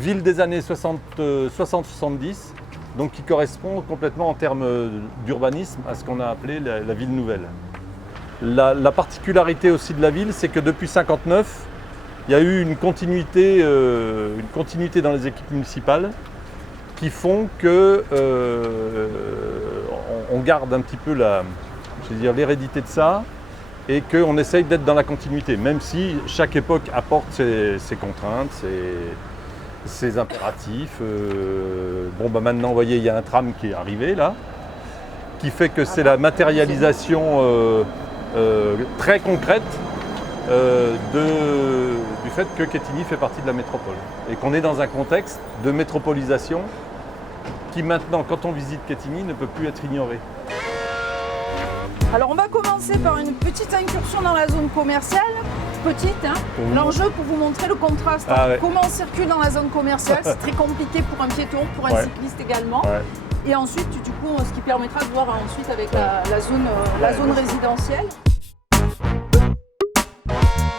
Ville des années 60-70, donc qui correspond complètement en termes d'urbanisme à ce qu'on a appelé la ville nouvelle. La particularité aussi de la ville, c'est que depuis 1959, il y a eu une continuité dans les équipes municipales qui font que on garde un petit peu l'hérédité de ça et qu'on essaye d'être dans la continuité, même si chaque époque apporte ses contraintes, ses impératifs. Maintenant, vous voyez, il y a un tram qui est arrivé là, qui fait que c'est la matérialisation très concrète du fait que Quetigny fait partie de la métropole et qu'on est dans un contexte de métropolisation qui maintenant, quand on visite Quetigny, ne peut plus être ignoré. Alors on va commencer par une petite incursion dans la zone commerciale, petite, hein. L'enjeu pour vous montrer le contraste entre comment on circule dans la zone commerciale, c'est très compliqué pour un piéton, pour un cycliste également. Et ensuite, du coup, ce qui permettra de voir ensuite avec la zone résidentielle.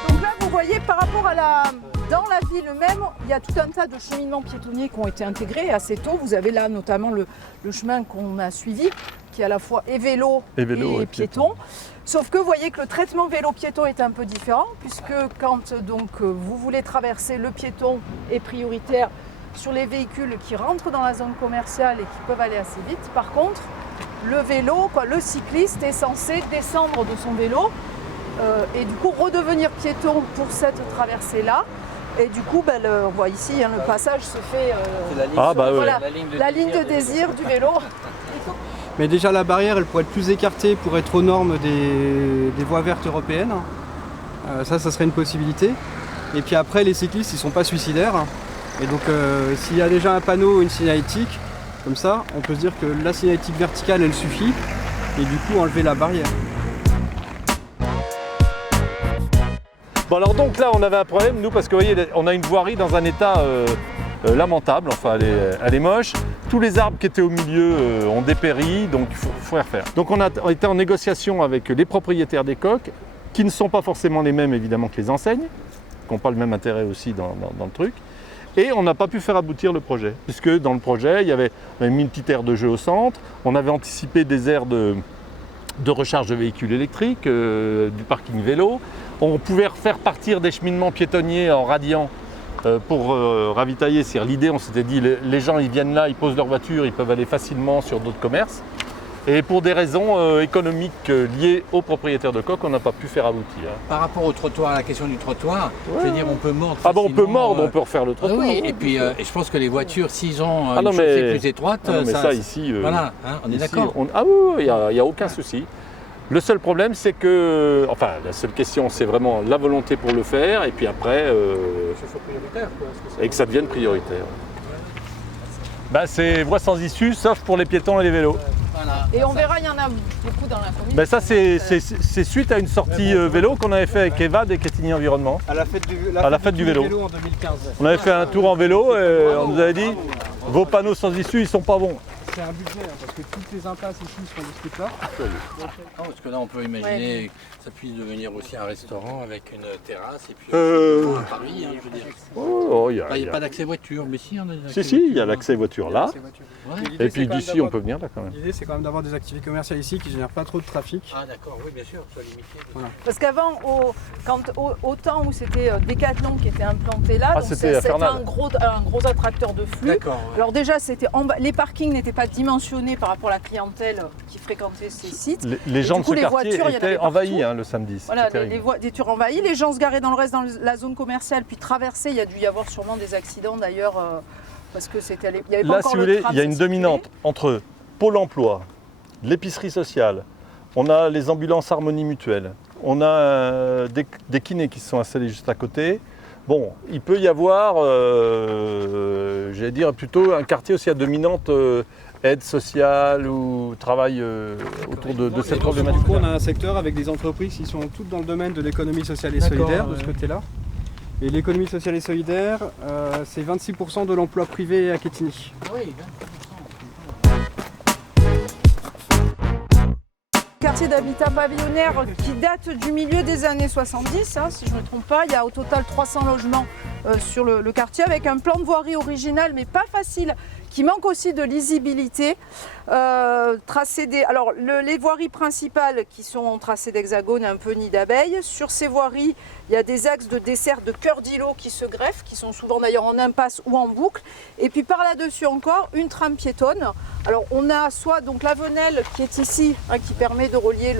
Donc là, vous voyez, par rapport à dans la ville même, il y a tout un tas de cheminements piétonniers qui ont été intégrés assez tôt. Vous avez là notamment le chemin qu'on a suivi, qui est à la fois vélo et piéton. Sauf que vous voyez que le traitement vélo-piéton est un peu différent, puisque quand vous voulez traverser, le piéton est prioritaire sur les véhicules qui rentrent dans la zone commerciale et qui peuvent aller assez vite. Par contre, le vélo, le cycliste est censé descendre de son vélo et du coup redevenir piéton pour cette traversée-là. Et du coup, on voit ici, le passage se fait la ligne de désir du vélo. Mais déjà la barrière, elle pourrait être plus écartée pour être aux normes des voies vertes européennes. Ça serait une possibilité. Et puis après, les cyclistes, ils ne sont pas suicidaires. Et donc s'il y a déjà un panneau, une signalétique, comme ça, on peut se dire que la signalétique verticale, elle suffit. Et du coup, enlever la barrière. Bon alors donc là, on avait un problème, nous, parce que vous voyez, on a une voirie dans un état lamentable, enfin elle est moche. Tous les arbres qui étaient au milieu ont dépéri, donc il faut refaire. Donc on a été en négociation avec les propriétaires des coques, qui ne sont pas forcément les mêmes évidemment que les enseignes, qui n'ont pas le même intérêt aussi dans le truc. Et on n'a pas pu faire aboutir le projet, puisque dans le projet, on avait mis une petite aire de jeu au centre, on avait anticipé des aires de recharge de véhicules électriques, du parking vélo. On pouvait faire partir des cheminements piétonniers en radiant pour ravitailler. L'idée, on s'était dit, les gens ils viennent là, ils posent leur voiture, ils peuvent aller facilement sur d'autres commerces. Et pour des raisons économiques liées aux propriétaires de coques, on n'a pas pu faire aboutir. Par rapport au trottoir, à la question du trottoir, je veux dire, on peut mordre. Ah bon, on peut mordre, on peut refaire le trottoir. Oui, et puis je pense que les voitures, s'ils ont une chaussée plus étroite, ça ici. Voilà, on est d'accord. Ah oui, il n'y a aucun souci. Le seul problème, c'est que, la seule question, c'est vraiment la volonté pour le faire, et puis après, que ce soit prioritaire, quoi. Et que ça devienne prioritaire. C'est voie sans issue, sauf pour les piétons et les vélos. Voilà. Et on verra, il y en a beaucoup dans la commune. Ça, c'est suite à une sortie vélo qu'on avait fait avec EVAD et Quetigny Environnement. À la fête du vélo en 2015. On avait fait un tour en vélo et on nous avait dit vos panneaux sans issue, ils sont pas bons. C'est un budget, parce que toutes les impasses ici sont de ce type-là. Parce que là, on peut imaginer que ça puisse devenir aussi un restaurant avec une terrasse et puis un parvis, je veux dire. Il n'y a pas d'accès voiture, mais si, on a Si, il y a l'accès voiture là. Et puis d'ici, on peut venir là quand même. L'idée, c'est quand même d'avoir des activités commerciales ici qui ne génèrent pas trop de trafic. Ah d'accord, oui, bien sûr, soit limité. Voilà. Parce qu'avant, au temps où c'était Decathlon qui était implanté là, c'était un gros attracteur de flux. Alors déjà, les parkings n'étaient pas dimensionnés par rapport à la clientèle qui fréquentait ces sites. Les gens de ce quartier étaient envahis le samedi. Voilà, les voitures envahies, les gens se garaient dans la zone commerciale, puis traversaient. Il y a dû y avoir sûrement des accidents d'ailleurs. Parce que il y avait pas encore le tram. Là, si vous voulez, il y a une dominante entre Pôle emploi, l'épicerie sociale, on a les ambulances Harmonie Mutuelle, on a des kinés qui se sont installés juste à côté. Bon, il peut y avoir, j'allais dire, plutôt un quartier aussi à dominante aide sociale ou travail autour de cette problématique. Du coup, on a un secteur avec des entreprises qui sont toutes dans le domaine de l'économie sociale et solidaire de ce côté-là. Et l'économie sociale et solidaire, c'est 26% de l'emploi privé à Quetigny. Oui, 20%. quartier d'habitat pavillonnaire qui date du milieu des années 70, hein, si je ne me trompe pas. Il y a au total 300 logements sur le quartier avec un plan de voirie original mais pas facile, qui manque aussi de lisibilité. Alors les voiries principales qui sont tracées d'hexagones, un peu nid d'abeilles. Sur ces voiries, il y a des axes de dessert de cœur d'îlot qui se greffent, qui sont souvent d'ailleurs en impasse ou en boucle. Et puis par là-dessus encore, une trame piétonne. Alors on a soit donc la Venelle qui est ici, hein, qui permet de relier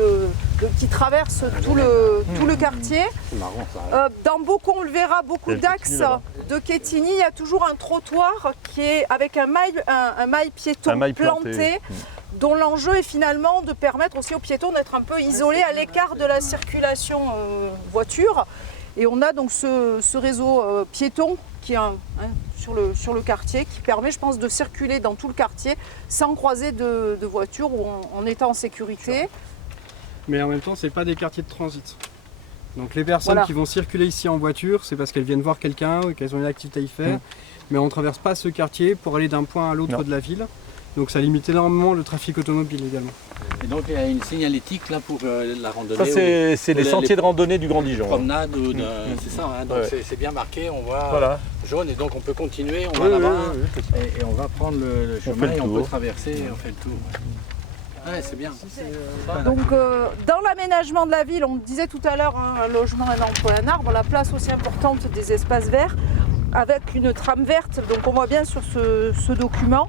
qui traverse tout le quartier. C'est marrant ça. Dans beaucoup, on le verra, beaucoup d'axes de Quetigny, il y a toujours un trottoir qui est avec un mail piéton planté, dont l'enjeu est finalement de permettre aussi aux piétons d'être un peu isolés à l'écart de la circulation voiture. Et on a donc ce réseau piéton qui est sur le quartier, qui permet, je pense, de circuler dans tout le quartier sans croiser de voitures ou en étant en sécurité. Mais en même temps, ce n'est pas des quartiers de transit. Donc les personnes qui vont circuler ici en voiture, c'est parce qu'elles viennent voir quelqu'un ou qu'elles ont une activité à y faire. Mais on ne traverse pas ce quartier pour aller d'un point à l'autre de la ville. Donc ça limite énormément le trafic automobile également. Et donc il y a une signalétique là pour la randonnée. Ça c'est les sentiers de randonnée du Grand Dijon. Promenade, c'est ça, hein, donc c'est bien marqué, on voit jaune et donc on peut continuer, on va là-bas et on va prendre le chemin et on peut traverser, on fait le tour. Ouais, c'est bien. Donc dans l'aménagement de la ville, on disait tout à l'heure, hein, un logement, un emploi, un arbre, la place aussi importante des espaces verts avec une trame verte. Donc on voit bien sur ce document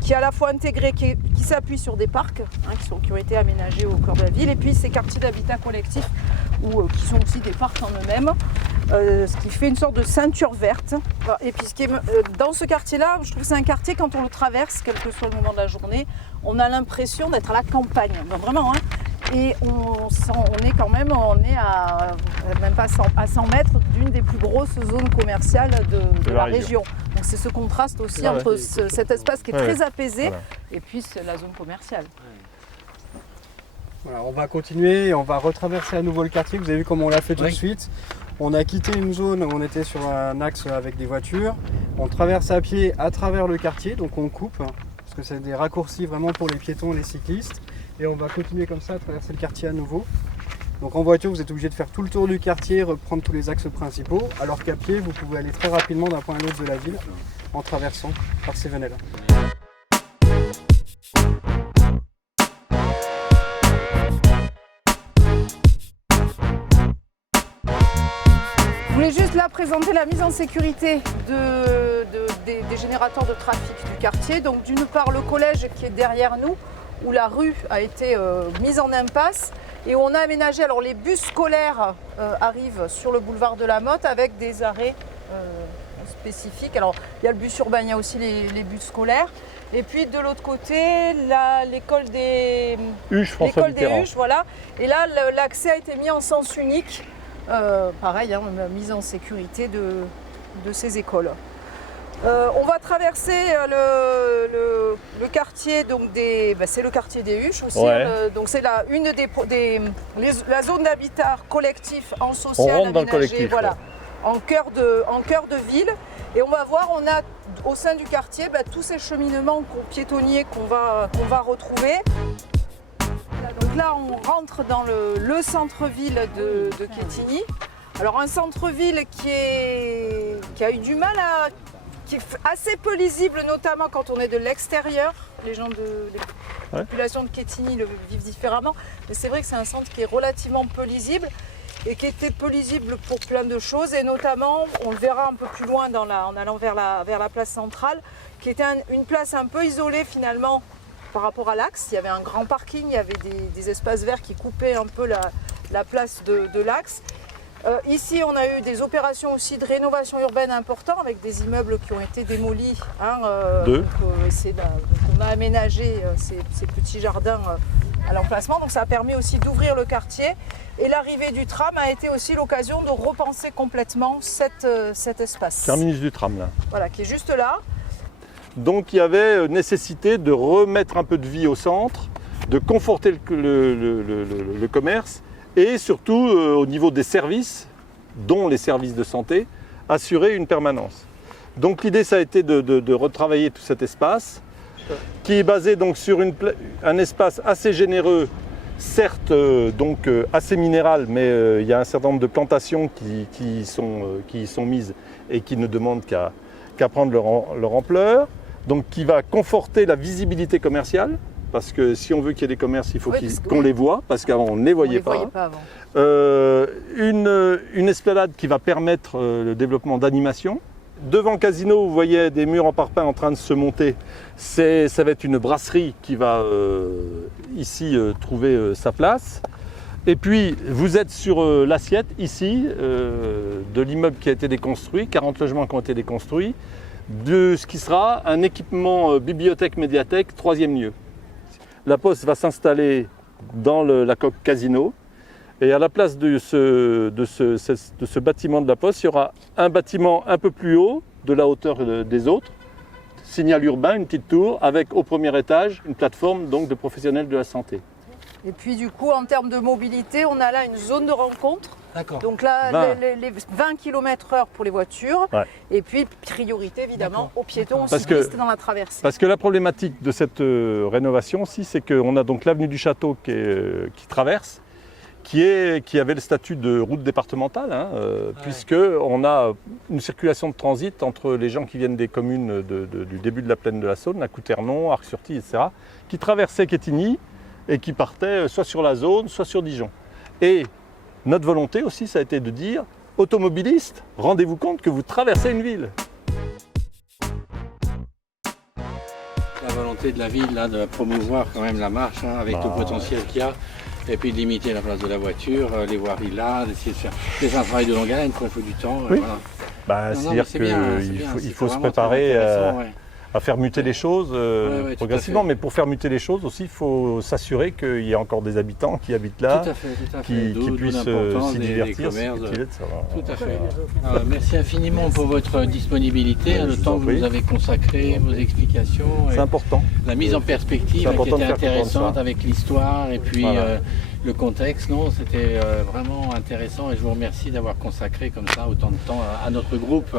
qui est à la fois intégré, qui s'appuie sur des parcs hein, qui ont été aménagés au cœur de la ville, et puis ces quartiers d'habitat collectif qui sont aussi des parcs en eux-mêmes. Ce qui fait une sorte de ceinture verte. Et puis dans ce quartier-là, je trouve que c'est un quartier, quand on le traverse, quel que soit le moment de la journée, on a l'impression d'être à la campagne, vraiment. Hein. Et on est à même pas à 100 mètres d'une des plus grosses zones commerciales de la région. Donc c'est ce contraste aussi entre cet espace qui est très apaisé et puis la zone commerciale. Voilà, on va continuer et on va retraverser à nouveau le quartier. Vous avez vu comment on l'a fait tout de suite. On a quitté une zone où on était sur un axe avec des voitures. On traverse à pied à travers le quartier, donc on coupe, parce que c'est des raccourcis vraiment pour les piétons et les cyclistes. Et on va continuer comme ça à traverser le quartier à nouveau. Donc en voiture, vous êtes obligé de faire tout le tour du quartier, reprendre tous les axes principaux, alors qu'à pied, vous pouvez aller très rapidement d'un point à l'autre de la ville en traversant par ces venelles. Je voulais juste là présenter la mise en sécurité des générateurs de trafic du quartier. Donc d'une part le collège qui est derrière nous, où la rue a été mise en impasse et où on a aménagé, alors les bus scolaires arrivent sur le boulevard de la Motte avec des arrêts spécifiques. Alors il y a le bus urbain, il y a aussi les bus scolaires. Et puis de l'autre côté, l'école des Huches, voilà. Et là l'accès a été mis en sens unique. Pareil, hein, mise en sécurité de ces écoles. On va traverser le quartier, donc c'est le quartier des Huches aussi. Donc c'est la zone d'habitat collectif en social aménagé, voilà, en cœur de ville. Et on va voir, on a au sein du quartier tous ces cheminements piétonniers qu'on va retrouver. Donc là, on rentre dans le centre-ville de Quetigny. Alors un centre-ville qui a eu du mal qui est assez peu lisible, notamment quand on est de l'extérieur. Les populations de Quetigny le vivent différemment. Mais c'est vrai que c'est un centre qui est relativement peu lisible et qui était peu lisible pour plein de choses. Et notamment, on le verra un peu plus loin en allant vers la place centrale, qui était une place un peu isolée finalement par rapport à l'axe. Il y avait un grand parking, il y avait des espaces verts qui coupaient un peu la place de l'axe. Ici, on a eu des opérations aussi de rénovation urbaine importantes avec des immeubles qui ont été démolis. Donc, on a aménagé ces petits jardins à l'emplacement. Donc ça a permis aussi d'ouvrir le quartier. Et l'arrivée du tram a été aussi l'occasion de repenser complètement cet espace. Terminus du tram là. Voilà, qui est juste là. Donc il y avait nécessité de remettre un peu de vie au centre, de conforter le commerce et surtout au niveau des services, dont les services de santé, assurer une permanence. Donc l'idée ça a été de retravailler tout cet espace qui est basé donc sur un espace assez généreux certes donc assez minéral, mais il y a un certain nombre de plantations qui y sont mises et qui ne demandent qu'à prendre leur ampleur, donc qui va conforter la visibilité commerciale, parce que si on veut qu'il y ait des commerces, il faut qu'on les voit, parce qu'avant on ne les voyait pas. Une esplanade qui va permettre le développement d'animation. Devant Casino, vous voyez des murs en parpaing en train de se monter. Ça va être une brasserie qui va ici trouver sa place. Et puis, vous êtes sur l'assiette ici de l'immeuble qui a été déconstruit, 40 logements qui ont été déconstruits, de ce qui sera un équipement bibliothèque-médiathèque, 3e lieu. La Poste va s'installer dans la coque Casino. Et à la place de ce bâtiment de la Poste, il y aura un bâtiment un peu plus haut, de la hauteur des autres, signal urbain, une petite tour, avec au premier étage une plateforme donc, de professionnels de la santé. Et puis du coup, en termes de mobilité, on a là une zone de rencontre. D'accord. Donc là, les 20 km/h pour les voitures. Ouais. Et puis, priorité évidemment aux piétons, aux cyclistes dans la traversée. Parce que la problématique de cette rénovation aussi, c'est qu'on a donc l'avenue du Château qui traverse, qui avait le statut de route départementale, puisqu'on a une circulation de transit entre les gens qui viennent des communes du début de la plaine de la Saône, à Couternon, Arc-sur-Tille, etc., qui traversaient Quetigny et qui partaient soit sur la zone, soit sur Dijon. Et notre volonté aussi, ça a été de dire, automobilistes, rendez-vous compte que vous traversez une ville. La volonté de la ville, là, de promouvoir quand même la marche, avec tout le potentiel qu'il y a. Et puis de limiter la place de la voiture, les voiries là, d'essayer de faire un travail de longue haleine, il faut du temps. Oui. Voilà. C'est-à-dire qu'il faut se préparer à faire muter les choses progressivement, mais pour faire muter les choses aussi, il faut s'assurer qu'il y ait encore des habitants qui habitent là, qui puissent s'y divertir. Tout à fait. Alors, merci infiniment pour votre disponibilité, le temps que vous avez consacré, vos explications. C'est important. La mise en perspective qui était intéressante avec l'histoire et puis le contexte. Non, c'était vraiment intéressant et je vous remercie d'avoir consacré comme ça autant de temps à notre groupe.